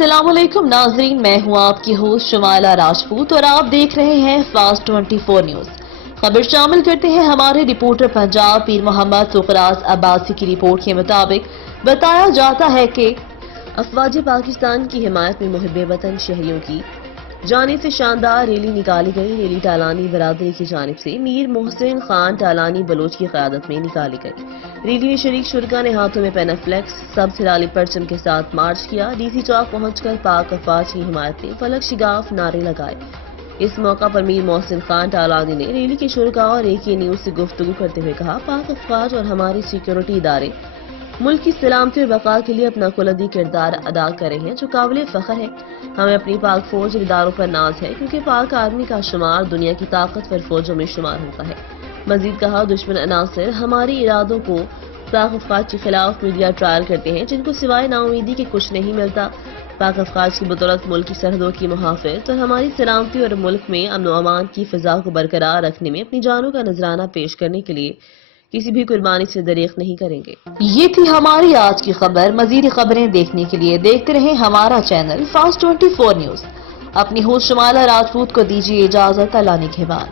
अस्सलाम वालेकुम नाजरीन, मैं हूं आपकी होस्ट शमाइला राजपूत और आप देख रहे हैं फास्ट 24 न्यूज। खबर शामिल करते हैं हमारे रिपोर्टर पंजाब पीर मोहम्मद सुखराज अब्बासी की रिपोर्ट के मुताबिक बताया जाता है कि अफवाज पाकिस्तान की हिमायत में मुहिब वतन शहरियों की जानिब से शानदार रैली निकाली गई। रैली टालानी बरादरी की जानिब से मीर मोहसिन खान टालानी बलोच की क़यादत में निकाली गई। रैली में शरीक शुरका ने हाथों में पेन फ्लेक्स सब सिराली परचम के साथ मार्च किया। डीसी चौक पहुंचकर पाक अफवाज की हिमायत में फलक शिगाफ नारे लगाए। इस मौका पर मीर मोहसिन खान टालानी ने रैली के शुरका और एके न्यूज से गुफ्तगू करते हुए कहा, पाक अफवाज और हमारी सिक्योरिटी इदारे मुल्क की सलामती और बका के लिए अपना कुलदी किरदार अदा कर रहे हैं, जो काबिल फख्र है। हमें अपनी पाक फौज और इदारों पर नाज है, क्योंकि पाक आर्मी का शुमार दुनिया की ताकतवर फौजों में शुमार होता है। मजीद कहा, दुश्मन अनासर हमारी इरादों को पाक अफवाज के खिलाफ मीडिया ट्रायल करते हैं, जिनको सिवाय नाउमीदी के कुछ नहीं मिलता। पाक अफवाज की बदौलत मुल्क की सरहदों की मुहाफिज और हमारी सलामती और मुल्क में अमन व अमान की फिजा को बरकरार रखने में अपनी जानों का नजराना पेश करने के लिए किसी भी कुर्बानी से दरेक नहीं करेंगे। ये थी हमारी आज की खबर। मजीद खबरें देखने के लिए देखते रहें हमारा चैनल फास्ट 24 न्यूज। अपनी होस्ट शमाइला राजपूत को दीजिए इजाजत। अल्लाह निगहबान।